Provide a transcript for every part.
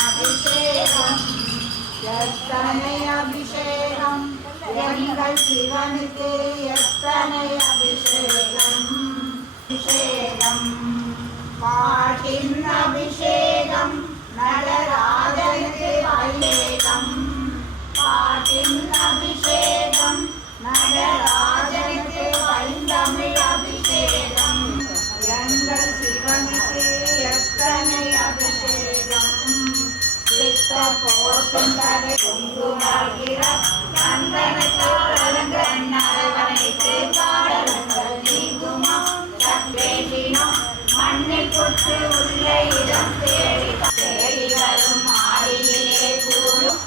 அபிஷேகம் எத்தனை அபிஷேகம் எங்கள் சிவனுக்கு எத்தனை அபிஷேகம் அபிஷேகம் பாட்டின் அபிஷேகம் நடராஜனுக்கு அபிஷேகம் பாட்டின் அபிஷேகம் நடராஜனுக்கு ஐந்தமிழ் அபிஷேகம் எங்கள் சிவனுக்கு எத்தனை அபிஷேகம் சித்த போற்றுந்தரை குங்குமாகிற கந்தனுக்கு கலங்கரைத்து பாடல்கள் நீங்குமா சக்வேஷினம் மண்ணில் புற்று உள்ள இடம் தேடி தேடி வரும் ஆடியிலே கூறும்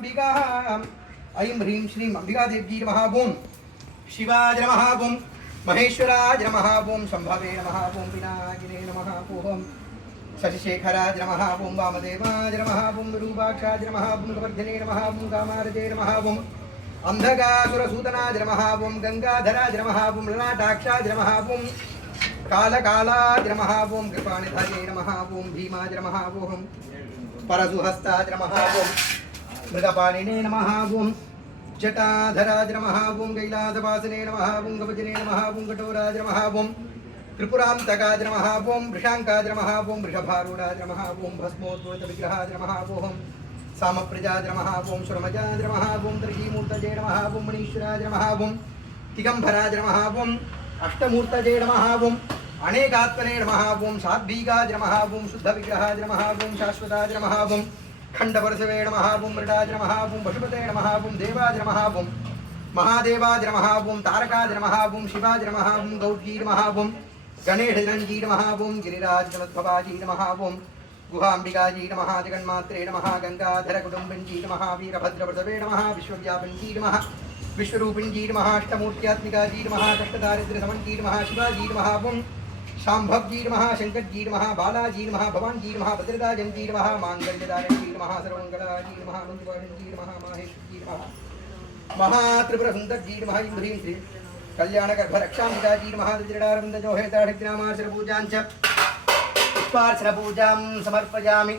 अंबिका ऐं ह्रीं श्रीं अंबिका देवी नमः ओम शिवाय नमः ओम महेश्वराय नमः ओम शंभवे नमः ओम विनायकिने नमः ओम शशिशेखराय नमः ओम वामदेवाय नमः ओम विरूपाक्षाय नमः ओम गोवर्धने नमः ओम कामारजे नमः ओम अंधकासुरसूदनाय नमः ओम गंगाधराय नमः ओम ललाटाक्षाय नमः ओम कालकालाय नमः ओम कृपानिधाये नमः ओम भीमाय नमः ओम परशुहस्ताय नमः ओम मृगपाणिने नमः ओम जटाधराय नमः ओम कैलासवासिने नमः ओम गजने नमः ओम कठोराय नमः ओम त्रिपुरान्तकाय नमः ओम वृषांकाय नमः ओम वृषभारूढाय नमः ओम भस्मोद्भूतविग्रहाय नमः ओम सामप्रजाय नमः ओम सुरमजाय नमः ओम त्रिमूर्तये नमः ओम मणीश्वराय नमः ओम दिगंबराय नमः ओम अष्टमूर्तये नमः ओम अनेकात्मने नमः ओम सात्विकाय नमः ओम शुद्धविग्रहाय नमः ओम शाश्वताय नमः ओम खंडवर्षवे नमः ओम मृडाय नमः ओम पशुपते नमः ओम देवाय नमः ओम महादेवाय नमः ओम तारकाय नमः ओम शिवाय नमः ओम गौरी नमः ओम गणेशजी नमः ओम गिरिराज जगद्भवाजी नमः ओम गुहाम्बिकाजी नमः जगन्मात्रे नमः गंगाधर कुटुंबिनी नमः वीरभद्रवृषभे नमः विश्वव्यापिनी नमः विश्वरूपिणी नमः अष्टमूर्त्यात्मिकाजी नमः कष्टदारिद्र्यसमन्ती नमः शिवाजी नमः ओम शाम्भवजी नमः शंकरजी नमः बालाजी नमः भवानजी नमः भद्रदाजी नमः मांगल्यदारिणी नमः सर्वमंगलाजी नमः मंजुवाणी नमः माहेश्वरी नमः महात्रिपुरसुंदरजी नमः इंद्रीं श्री कल्याणगर्भरक्षाम्बिकाजी नमः त्रिजडारविन्दजोहेताढिग्रामार्चनपूजाञ्च पुष्पार्चनपूजां समर्पयामि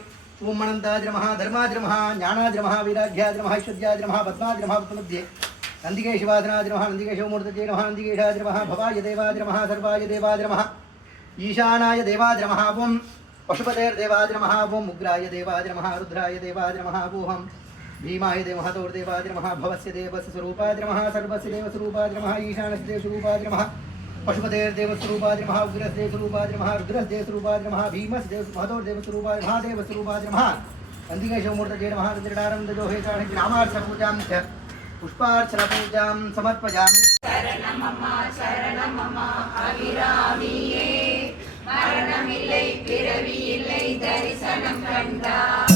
ओम अनन्ताय नमः धर्माय नमः ज्ञानाय नमः वैराग्याय नमः ऐश्वर्याय नमः पद्माय नमः पद्ममध्ये नन्दिकेशवादनाय नमः नन्दिकेशवमूर्तये नमः नन्दिकेशाय नमः भवाय देवाय नमः सर्वाय देवाय नमः ईशानाय देवाय नमः ओम पशुपतेर्देवाय नमः ओम उग्राय देवाय नमः रुद्राय देवाय नमः ओम भीमाय देवहतोर्देवाय नमः भवस्य देवस्य स्वरूपाय नमः सर्वस्य देवस्वरूपाय नमः ईशानस्य देवस्वरूपाय नमः पशुपतेर्देवस्वरूपाय नमः उग्रस्य देवस्वरूपाय नमः रुद्रस्य देवस्वरूपाय नमः भीमस्य देवहतोर्देवस्वरूपाय महादेवस्वरूपाय नमः नन्दिकेशवमूर्तये नमः त्रिजडारविन्दजोहेताढिग्रामार्चनपूजां च पुष्पार्चनपूजां समर्पयामि शरणमम अभिरामिये मरणमिल्लै पिरवियिल्लै दरिसनं कण्डाः